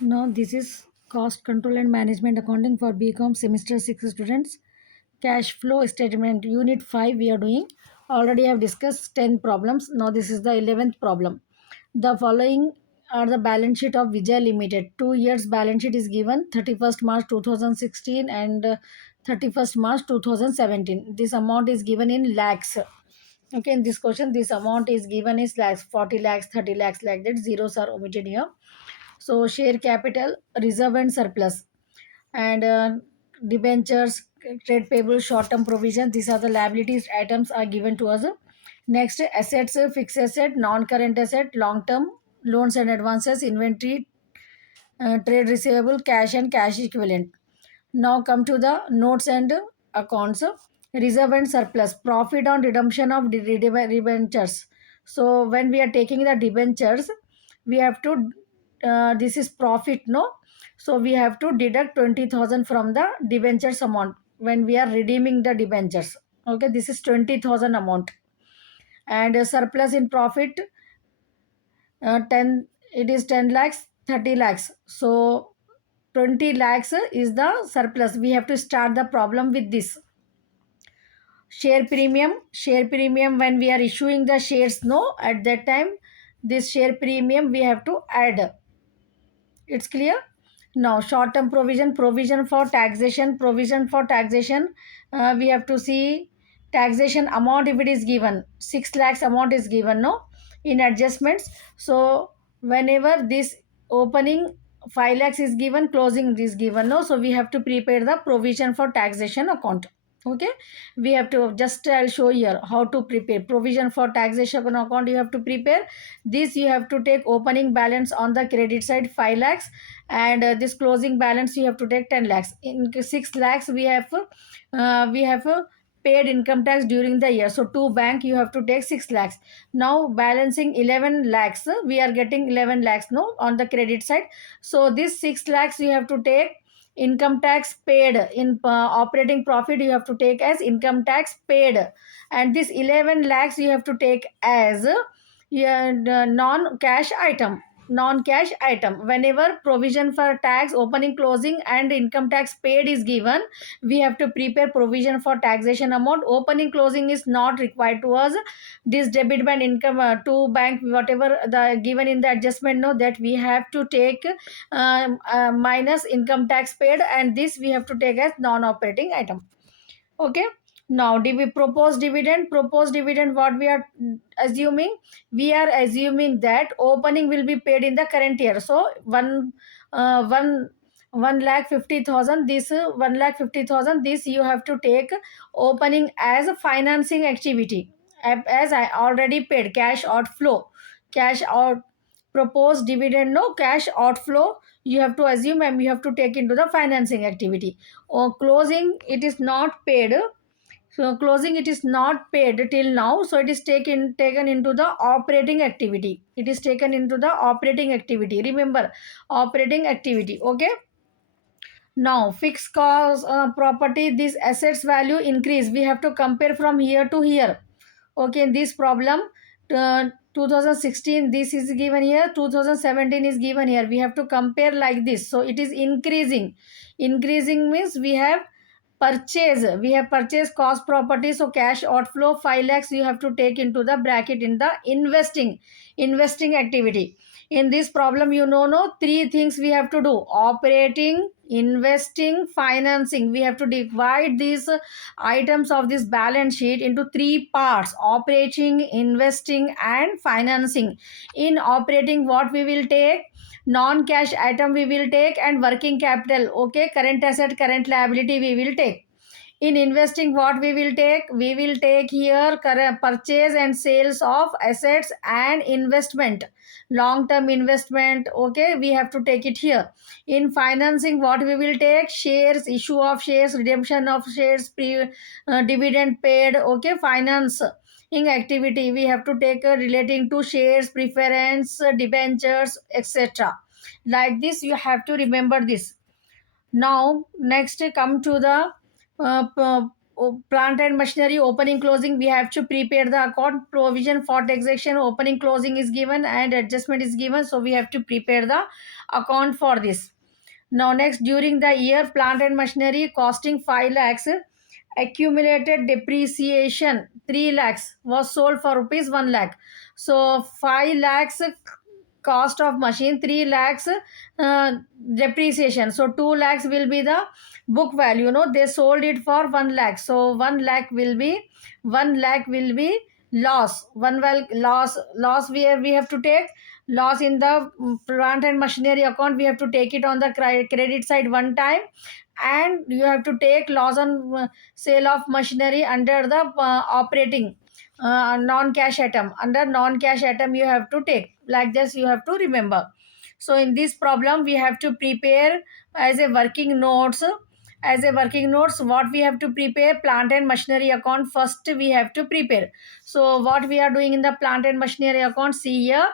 Now this is cost control and management accounting for BCom semester 6 students. Cash flow statement unit 5 we are doing. Already I have discussed 10 problems. Now this is the 11th problem. The following are the balance sheet of Vijay Limited. 2 years balance sheet is given 31st March 2016 and 31st March 2017. This amount is given in lakhs. Okay, in this question, this amount is given is lakhs, 40 lakhs, 30 lakhs, like that. Zeros are omitted here. So share capital, reserve and surplus, and debentures, trade payable, short term provision. These are the liabilities items are given to us. Next, assets, fixed asset, non current asset, long term loans and advances, inventory, trade receivable, cash and cash equivalent. Now come to the notes and accounts. Reserve and surplus, profit on redemption of debentures. So when we are taking the debentures, we have to, this is profit, no? So we have to deduct 20,000 from the debentures amount when we are redeeming the debentures. Okay, this is 20,000 amount. And surplus in profit, 10, it is 10 lakhs, 30 lakhs. So 20 lakhs is the surplus. We have to start the problem with this. Share premium, when we are issuing the shares, no, at that time this share premium we have to add. It's clear. Now short term provision for taxation, we have to see taxation amount. If it is given 6 lakhs amount is given, no, in adjustments. So whenever this opening 5 lakhs is given, closing is given, no, so we have to prepare the provision for taxation account. Okay, we have to just, I'll show here how to prepare provision for taxation account. You have to prepare this. You have to take opening balance on the credit side 5 lakhs, and this closing balance you have to take 10 lakhs. In 6 lakhs we have paid income tax during the year, so to bank you have to take 6 lakhs. Now balancing 11 lakhs, we are getting 11 lakhs, no, on the credit side. So this 6 lakhs you have to take income tax paid in operating profit. You have to take as income tax paid, and this 11 lakhs you have to take as non cash item. Whenever provision for tax opening, closing and income tax paid is given, we have to prepare provision for taxation amount. Opening closing is not required to us. This debit by income to bank, whatever the given in the adjustment, no, that we have to take minus income tax paid, and this we have to take as non-operating item. Okay. Now proposed dividend, what we are assuming, we are assuming that opening will be paid in the current year. So one lakh 50,000, this 1,50,000, this you have to take opening as a financing activity. As I already paid cash out proposed dividend, no, cash outflow you have to assume, and you have to take into the financing activity. Or closing, it is not paid. So closing, it is not paid till now, so it is taken into the operating activity. It is taken into the operating activity. Remember, operating activity. Okay. Now fixed cost property, this assets value increase. We have to compare from here to here. Okay, in this problem, 2016 this is given here, 2017 is given here. We have to compare like this. So it is increasing. Increasing means we have purchased cost property. So cash outflow 5 lakhs you have to take into the bracket in the investing activity. In this problem, no, three things we have to do: operating, investing, financing. We have to divide these items of this balance sheet into three parts: operating, investing and financing. In operating, what we will take? Non-cash item we will take, and working capital. Okay, current asset, current liability we will take. In investing, what we will take? We will take here purchase and sales of assets and investment, long term investment. Okay, we have to take it here. In financing, what we will take? Shares, issue of shares, redemption of shares, dividend paid. Okay, finance in activity we have to take relating to shares, preference, debentures, etc. Like this you have to remember this. Now next come to the plant and machinery opening closing, we have to prepare the account. Provision for taxation opening closing is given and adjustment is given, so we have to prepare the account for this. Now next, during the year, plant and machinery costing 5 lakhs, accumulated depreciation 3 lakhs was sold for rupees 1 lakh. So 5 lakhs cost of machine, 3 lakhs uh, depreciation. So 2 lakhs will be the book value. No, they sold it for 1 lakh. So 1 lakh will be loss. Loss we have to take loss in the plant and machinery account. We have to take it on the credit side one time, and you have to take loss on sale of machinery under the operating non-cash item. Under non-cash item you have to take, like this you have to remember. So in this problem we have to prepare as a working notes. As a working notes, what we have to prepare, plant and machinery account first we have to prepare. So what we are doing in the plant and machinery account, see here,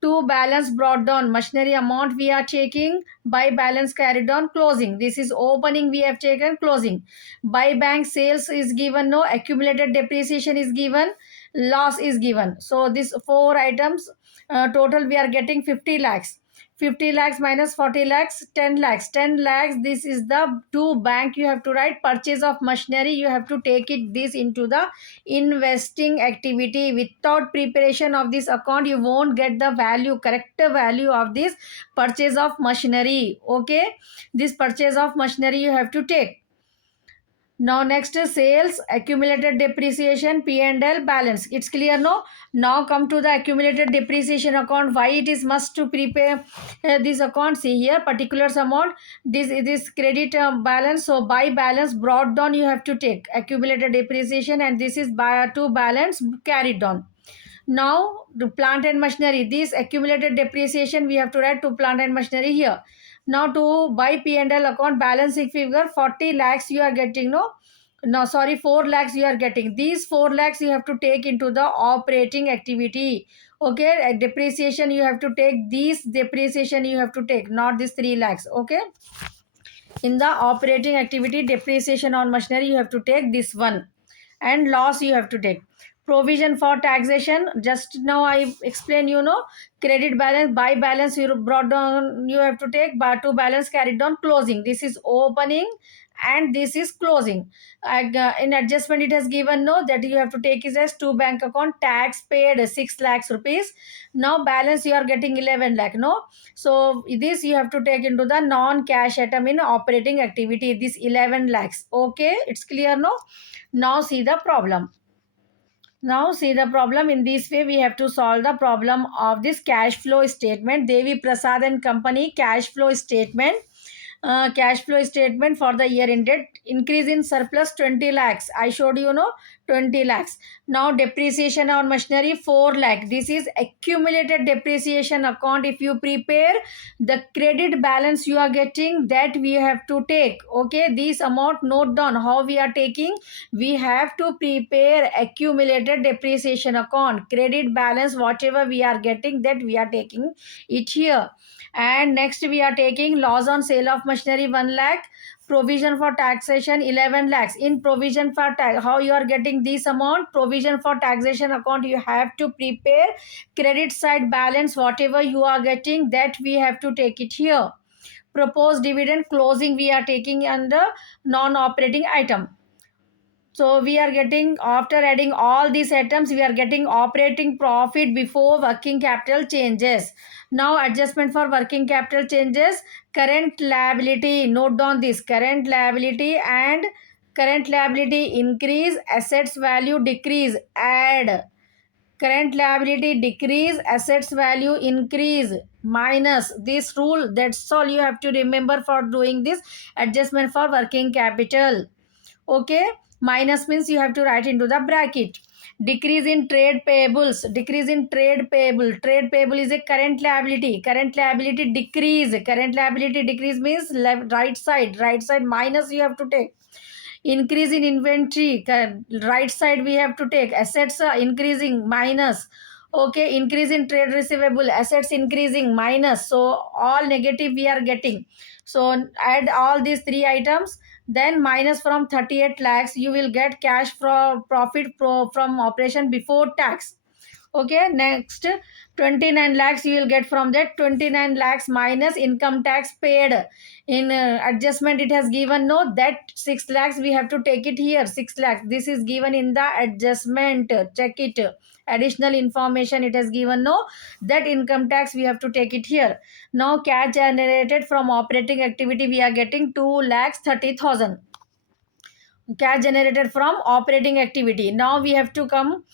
to balance brought down, machinery amount we are taking, by balance carried on, closing, this is opening we have taken, closing. By bank sales is given, no, accumulated depreciation is given, loss is given. So these four items, total we are getting 50 lakhs. 50 lakhs minus 40 lakhs, 10 lakhs. 10 lakhs, this is the to bank you have to write. Purchase of machinery, you have to take it this into the investing activity. Without preparation of this account, you won't get the value, correct value of this purchase of machinery. Okay, this purchase of machinery you have to take. Now next is sales, accumulated depreciation, P&L, balance. It's clear, no? Now come to the accumulated depreciation account. Why it is must to prepare this account? See here, particulars amount. This credit balance. So by balance brought down you have to take accumulated depreciation, and this is by to balance carried down. Now the plant and machinery, this accumulated depreciation we have to write to plant and machinery here. Now to buy P&L account, balancing figure 40 lakhs you are getting, no? No, sorry, 4 lakhs you are getting. These 4 lakhs you have to take into the operating activity. Okay, depreciation you have to take, these depreciation you have to take, not this 3 lakhs. Okay, in the operating activity, depreciation on machinery you have to take this one, and loss you have to take. Provision for taxation, just now I explain, you know, credit balance, by balance you brought down you have to take, but to balance carried down, closing, this is opening and this is closing. In adjustment it has given, no, that you have to take is as to bank account, tax paid 6 lakhs rupees. Now balance you are getting 11 lakh, no? So this you have to take into the non-cash item in operating activity, this 11 lakhs. Okay, it's clear, no? Now see the problem. Now see the problem. In this way we have to solve the problem of this cash flow statement. Devi Prasad and Company cash flow statement. Cash flow statement for the year ended, increase in surplus 20 lakhs. I showed you, no, 20 lakhs. Now depreciation on machinery 4 lakh. This is accumulated depreciation account. If you prepare the credit balance you are getting, that we have to take. Okay, this amount note down how we are taking. We have to prepare accumulated depreciation account, credit balance whatever we are getting, that we are taking it here. And next we are taking loss on sale of machinery 1 lakh, provision for taxation 11 lakhs. In provision for tax, how you are getting this amount, provision for taxation account, you have to prepare credit side balance whatever you are getting, that we have to take it here. Proposed dividend closing we are taking under non-operating item. So we are getting, after adding all these items, we are getting operating profit before working capital changes. Now adjustment for working capital changes, current liability, note down this, current liability and current liability increase, assets value decrease, add. Current liability decrease, assets value increase, minus this rule. That's all you have to remember for doing this adjustment for working capital. Okay, minus means you have to write into the bracket. Decrease in trade payables, decrease in trade payable, trade payable is a current liability, current liability decrease, current liability decrease means left, right side minus you have to take. Increase in inventory, right side we have to take, assets are increasing, minus. Okay, increase in trade receivable, assets increasing, minus. So all negative we are getting. So add all these three items. then minus from 38 lakhs you will get cash from from operation before tax. Okay, next 29 lakhs you will get from that. 29 lakhs minus income tax paid. In adjustment it has given no, that 6 lakhs we have to take it here. 6 lakhs, this is given in the adjustment, check it. Additional information it has given no, that income tax we have to take it here. Now cash generated from operating activity we are getting 2 lakhs 30,000. Cash generated from operating activity. Now we have to come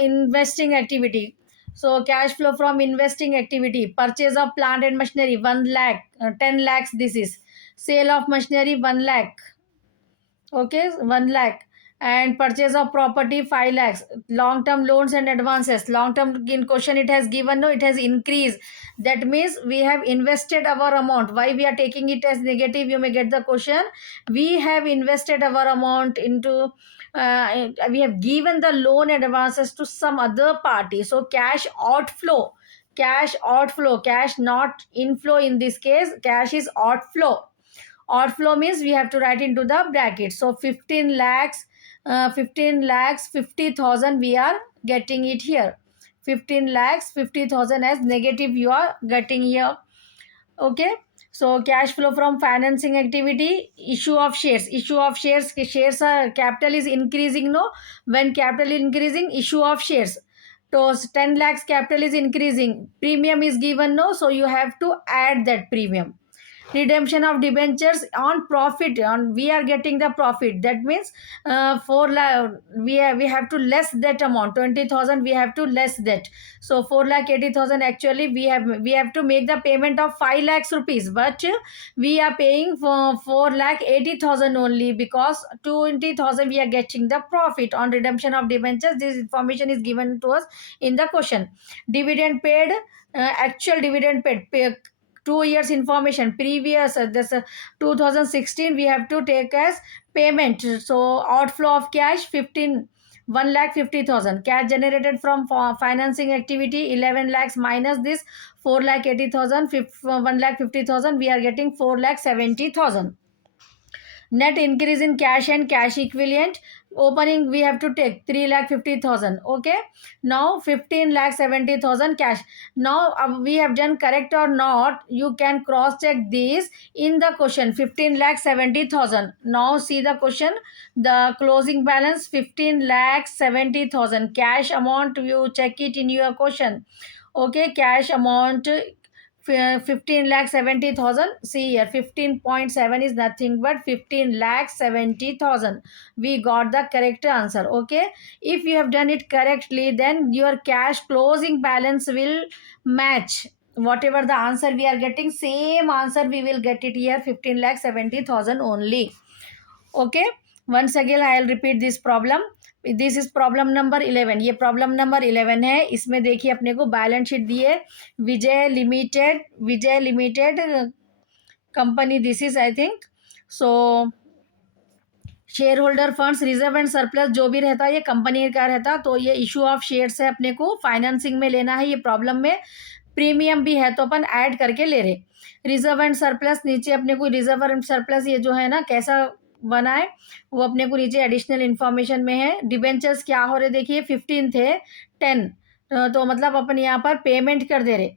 investing activity. So cash flow from investing activity: purchase of plant and machinery 1 lakh, 10 lakhs this is. Sale of machinery 1 lakh, okay, 1 lakh. And purchase of property 5 lakhs. Long term loans and advances, long term in question it has given no, it has increased. That means we have invested our amount. Why we are taking it as negative, you may get the question. We have invested our amount into we have given the loan and advances to some other party. So cash outflow, cash not inflow. In this case cash is outflow. Outflow means we have to write into the bracket. So 15 lakhs, 15 lakhs 50,000 we are getting it here. 15 lakhs 50,000 as negative you are getting here. Okay, so cash flow from financing activity: issue of shares. Issue of shares, shares are, capital is increasing no, when capital is increasing, issue of shares. So 10 lakhs capital is increasing, premium is given no, so you have to add that premium. Redemption of debentures on profit, on we are getting the profit. That means 4 lakh we have to less that amount. 20,000 we have to less that. So 4 lakh 80,000, actually we have to make the payment of 5 lakhs rupees, but we are paying for 4 lakh 80,000 only, because 20,000 we are getting the profit on redemption of debentures. This information is given to us in the question. Dividend paid, actual dividend paid, 2 years information previous, this 2016 we have to take as payment. So outflow of cash 15, 1 lakh 50,000. Cash generated from financing activity 11 lakhs minus this 4 lakh 80,000, 1 lakh 50,000 we are getting 4 lakh 70,000. Net increase in cash and cash equivalent, opening we have to take 3 lakh 50,000. Okay, now 15 lakh 70,000 cash. Now we have done correct or not, you can cross check this in the question. 15 lakh 70,000. Now see the question, the closing balance 15 lakh 70,000. Cash amount you check it in your question. Okay, cash amount 15 lakh 70,000. See here, 15.7 is nothing but 15 lakh 70,000. We got the correct answer. Okay, if you have done it correctly, then your cash closing balance will match whatever the answer we are getting. Same answer we will get it here, 15 lakh 70,000 only. Okay, once again I will repeat this problem. This is problem number 11. ये problem number 11 है. इसमें देखिए अपने को balance sheet दिए, Vijay limited company, this is I think. So share holder funds, reserve and surplus जो भी रहता है ये कंपनी का रहता. तो ये इशू ऑफ शेयर्स है, अपने को फाइनेंसिंग में लेना है. ये प्रॉब्लम में प्रीमियम भी है तो अपन ऐड करके ले रहे. रिजर्व एंड सरप्लस नीचे अपने को, रिजर्व एंड सरप्लस ये जो है ना कैसा बना है वो अपने को नीचे एडिशनल इंफॉर्मेशन में है. डिबेंचर्स क्या हो रहे देखिए, 15 थे 10, तो मतलब अपन यहाँ पर पेमेंट कर दे रहे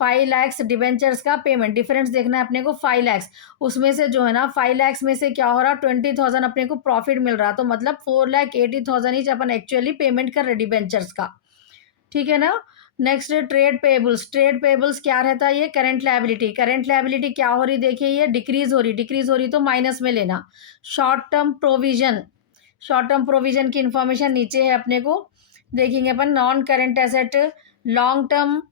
5 लैक्स डिबेंचर्स का पेमेंट. डिफरेंस देखना है अपने को 5 लैक्स. उसमें से जो है ना 5 लैक्स में से क्या हो रहा, 20,000 अपने को प्रॉफिट मिल रहा. तो मतलब 4 लाख 80,000 ही अपन एक्चुअली पेमेंट कर रहे डिबेंचर्स का. ठीक है ना. Next trade payables. Trade payables क्या रहता है, ये करंट लायबिलिटी. करंट लायबिलिटी क्या हो रही देखिए, ये डिक्रीज हो रही तो माइनस में लेना. Short term provision, short term provision की इंफॉर्मेशन नीचे है अपने को देखेंगे अपन. Non current asset, long term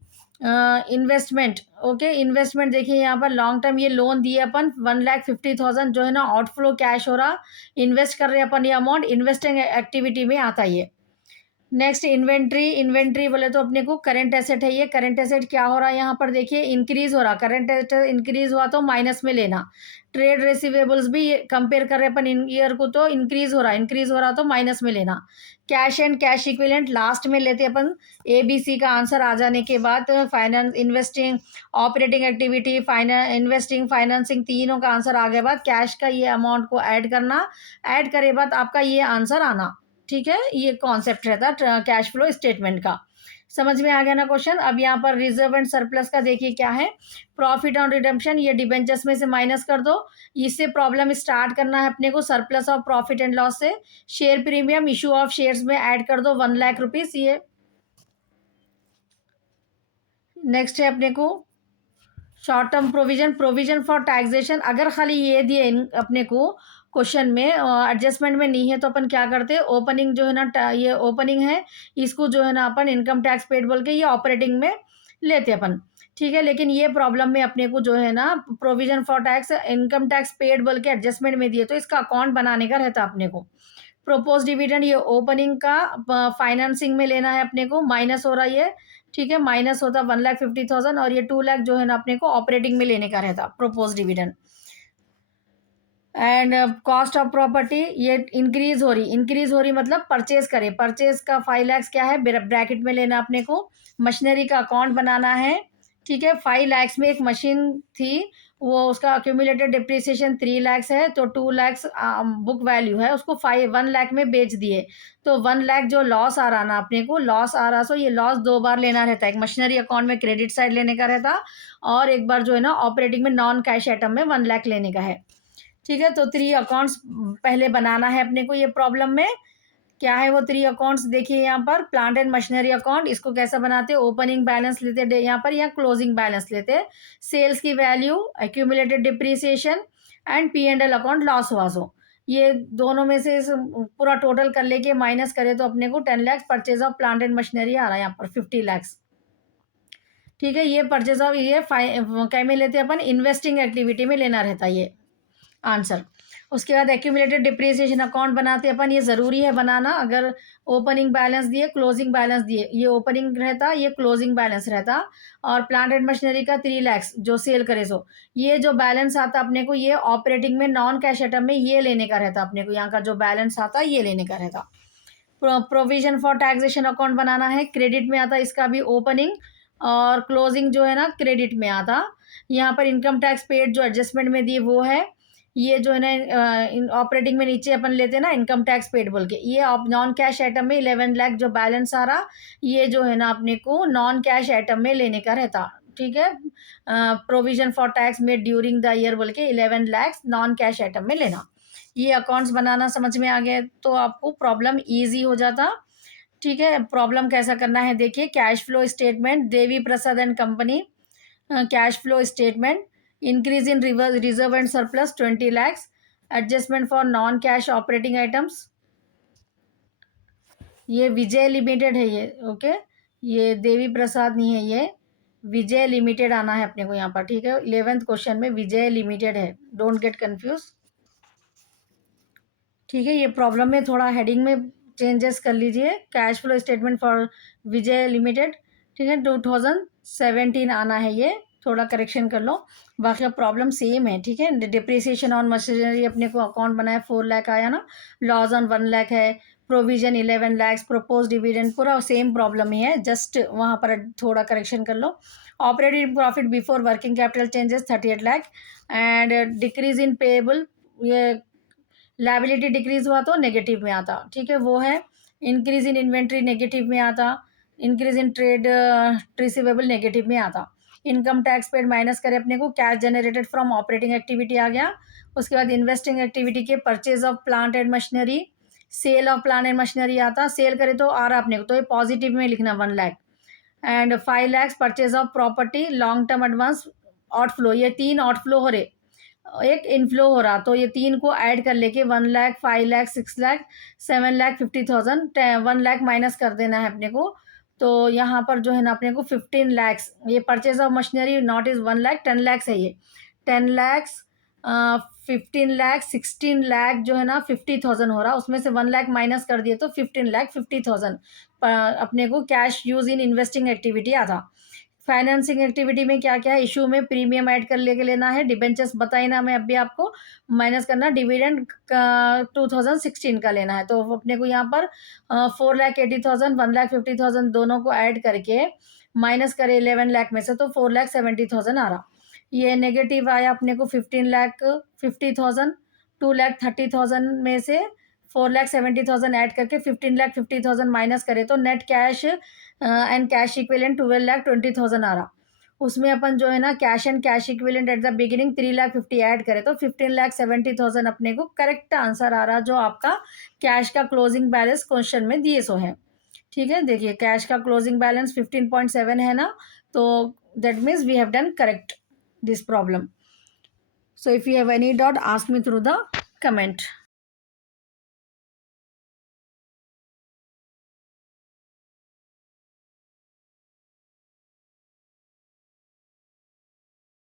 investment. Okay, investment देखिए यहाँ पर लॉन्ग टर्म, ये लोन दिए अपन 1,50,000 जो है ना आउटफ्लो कैश हो रहा, इन्वेस्ट कर रहे अपन, ये अमाउंट इन्वेस्टिंग एक्टिविटी में आता है. नेक्स्ट इन्वेंट्री, इन्वेंट्री बोले तो अपने को करंट एसेट है, ये करंट एसेट क्या हो रहा है यहाँ पर देखिए इंक्रीज हो रहा, करंट एसेट इंक्रीज हुआ तो माइनस में लेना। ट्रेड रिसीवेबल्स भी कंपेयर कर रहे हैं अपन इन ईयर को, तो इंक्रीज हो रहा, इंक्रीज हो रहा तो माइनस में लेना। Cash and cash equivalent last में लेते अपन, ए बी सी का आंसर आ जाने के बाद finance, investing, operating activity, investing, financing, तीनों का आंसर आ गए बाद कैश का ये अमाउंट को ऐड करना, ऐड करे बाद आपका ये आंसर आना। ठीक है, ये कॉन्सेप्ट रहता है कैश फ्लो स्टेटमेंट का। समझ में आ गया ना क्वेश्चन। अब यहाँ पर रिजर्व एंड सरप्लस का देखिए क्या है, प्रॉफिट ऑन रिडेम्पशन, ये डिबेंचर्स में से माइनस कर दो, इससे प्रॉब्लम स्टार्ट करना है अपने को surplus of profit and loss से। Share premium, issue of shares में ऐड कर दो 1,00,000 रुपीज ये। नेक्स्ट है अपने को short term provision, provision for taxation, अगर खाली ये दिए अपने को क्वेश्चन में एडजस्टमेंट में नहीं है तो अपन क्या करते हैं, ओपनिंग जो है ना, ये ओपनिंग है, इसको जो है ना अपन इनकम टैक्स पेड बोल के ये ऑपरेटिंग में लेते अपन। ठीक है, लेकिन ये प्रॉब्लम में अपने को जो है ना provision for tax income tax paid बोल के एडजस्टमेंट में दिए, तो इसका अकाउंट बनाने का रहता अपने को। प्रोपोज डिविडेंड, ये ओपनिंग का फाइनेंसिंग में लेना है अपने को, माइनस हो रहा है ये। ठीक है, माइनस होता 1,50,000 और ये 2,00,000 जो है ना अपने को ऑपरेटिंग में लेने का रहता propose dividend. And cost of property ये इंक्रीज हो रही, इंक्रीज हो रही मतलब परचेज करे, परचेज का 5,00,000 क्या है ब्रैकेट में लेना अपने को। मशीनरी का अकाउंट बनाना है। ठीक है, 5,00,000 में एक मशीन थी, वो उसका अक्यूमुलेटेड डिप्रिसिएशन 3,00,000 है, तो 2,00,000 बुक वैल्यू है, उसको 1,00,000 में बेच दिए, तो 1,00,000 जो लॉस आ रहा ना अपने को, लॉस आ रहा, सो ये लॉस दो बार लेना रहता है, एक मशीनरी अकाउंट में क्रेडिट साइड लेने का रहता, और एक बार जो है ना ऑपरेटिंग में नॉन कैश आइटम में 1,00,000 लेने का है। ठीक है, तो 3 अकाउंट्स पहले बनाना है अपने को, ये प्रॉब्लम में क्या है वो 3 अकाउंट्स देखिए यहाँ पर। प्लांट एंड मशीनरी अकाउंट, इसको कैसा बनाते हैं, ओपनिंग बैलेंस लेते हैं यहाँ पर, या क्लोजिंग बैलेंस लेते हैं, सेल्स की value, accumulated depreciation and P and L account loss हुआ सो, ये दोनों में से पूरा टोटल कर लेके माइनस करे तो अपने को 10,00,000 purchase of plant and machinery आ रहा है यहाँ पर 50,00,000। ठीक है, ये परचेज ऑफ ये क्या में लेते हैं अपन, इन्वेस्टिंग एक्टिविटी में लेना रहता है ये आंसर। उसके बाद एक्यूमुलेटेड डिप्रिसिएशन अकाउंट बनाते हैं अपन, ये ज़रूरी है बनाना, अगर ओपनिंग बैलेंस दिए, क्लोजिंग बैलेंस दिए, ये ओपनिंग रहता, ये क्लोजिंग बैलेंस रहता, और प्लांट एंड मशीनरी का 3,00,000 जो सेल करे सो, ये जो बैलेंस आता अपने को, ये ऑपरेटिंग में नॉन कैश आइटम में ये लेने का रहता अपने को, यहाँ का जो बैलेंस आता ये लेने का रहता। प्रोविजन फॉर टैक्सेशन अकाउंट बनाना है, क्रेडिट में आता इसका भी ओपनिंग, और क्लोजिंग जो है ना क्रेडिट में आता। यहाँ पर इनकम टैक्स पेड जो एडजस्टमेंट में दिए वो है, ये जो है ना ऑपरेटिंग में नीचे अपन लेते हैं ना इनकम टैक्स पेड बोल के, ये नॉन कैश आइटम में 11,00,000 जो बैलेंस आ रहा, ये जो है ना अपने को नॉन कैश आइटम में लेने का रहता। ठीक है, provision for tax made during the year बोल के 11,00,000 नॉन कैश आइटम में लेना। ये अकाउंट्स बनाना समझ में आ गया तो आपको प्रॉब्लम ईजी हो जाता। ठीक है, प्रॉब्लम कैसा करना है देखिए, cash flow statement, Devi Prasad and company, cash flow statement, increase in reserve and surplus 20,00,000, adjustment for non cash operating items, ये विजय लिमिटेड है ये। ओके, ये देवी प्रसाद नहीं है, ये विजय लिमिटेड आना है अपने को यहाँ पर। ठीक है, 11th क्वेश्चन में विजय लिमिटेड है, डोंट गेट कंफ्यूज। ठीक है, ये प्रॉब्लम में थोड़ा हेडिंग में चेंजेस कर लीजिए, cash flow statement for Vijay limited. ठीक है, 2017 आना है ये, थोड़ा करेक्शन कर लो, बाकी प्रॉब्लम सेम है। ठीक है, डिप्रिसिएशन ऑन मशीनरी अपने को अकाउंट बनाया 4,00,000 आया ना, लॉस ऑन 1,00,000 है, प्रोविजन 11,00,000, प्रोपोज डिविडेंड पूरा सेम प्रॉब्लम ही है, जस्ट वहाँ पर थोड़ा करेक्शन कर लो। Operating profit before working capital changes 38,00,000 and decrease in payable, ये लायबिलिटी डिक्रीज हुआ तो नेगेटिव में आता। ठीक है, वो है इंक्रीज इन इन्वेंट्री नेगेटिव में आता, increase in trade receivable negative में आता। इनकम टैक्स पेड माइनस करे अपने को, cash generated from operating activity आ गया। उसके बाद इन्वेस्टिंग एक्टिविटी के purchase of plant and machinery, sale of plant and machinery आता, सेल करे तो आ रहा अपने को, तो ये पॉजिटिव में लिखना 1,00,000 and 5,00,000 purchase of property, long term advance outflow, ये 3 आउटफ्लो हो रहे, एक इनफ्लो हो रहा, तो ये 3 को ऐड कर लेके 1,00,000, 5,00,000, 6,00,000, 7,50,000, 1,00,000 माइनस कर देना है अपने को। तो यहाँ पर जो है ना अपने को 15,00,000, ये purchase of machinery not is 1,00,000, 10,00,000 है ये, 10,00,000 15 लाख, 16 लाख जो है ना 50,000 हो रहा, उसमें से 1 लाख माइनस कर दिए तो 15 लाख 50,000 अपने को cash use in investing activity आता। फाइनेंसिंग एक्टिविटी में क्या क्या है, इशू में प्रीमियम ऐड कर लेके लेना है, डिबेंचर्स बताई ना मैं अभी आपको, माइनस करना, डिविडेंड 2016 का लेना है, तो अपने को यहाँ पर 4,80,000 1,50,000 दोनों को ऐड करके माइनस करे 11 लाख में से, तो 4,70,000 आ रहा। ये नेगेटिव आया अपने को 15,50,000, 2,30,000 में से 4,70,000 ऐड करके 15,50,000 माइनस करे तो net cash and cash equivalent 12,20,000 आ रहा। उसमें अपन जो है ना cash and cash equivalent at the beginning 3,50,000 add करे तो 15,70,000 अपने को करेक्ट आंसर आ रहा, जो आपका कैश का क्लोजिंग बैलेंस क्वेश्चन में दिए सो है। ठीक है, देखिए कैश का क्लोजिंग बैलेंस 15.7 है ना, तो that means we have done correct this problem. So if you have any doubt, ask me through the comment.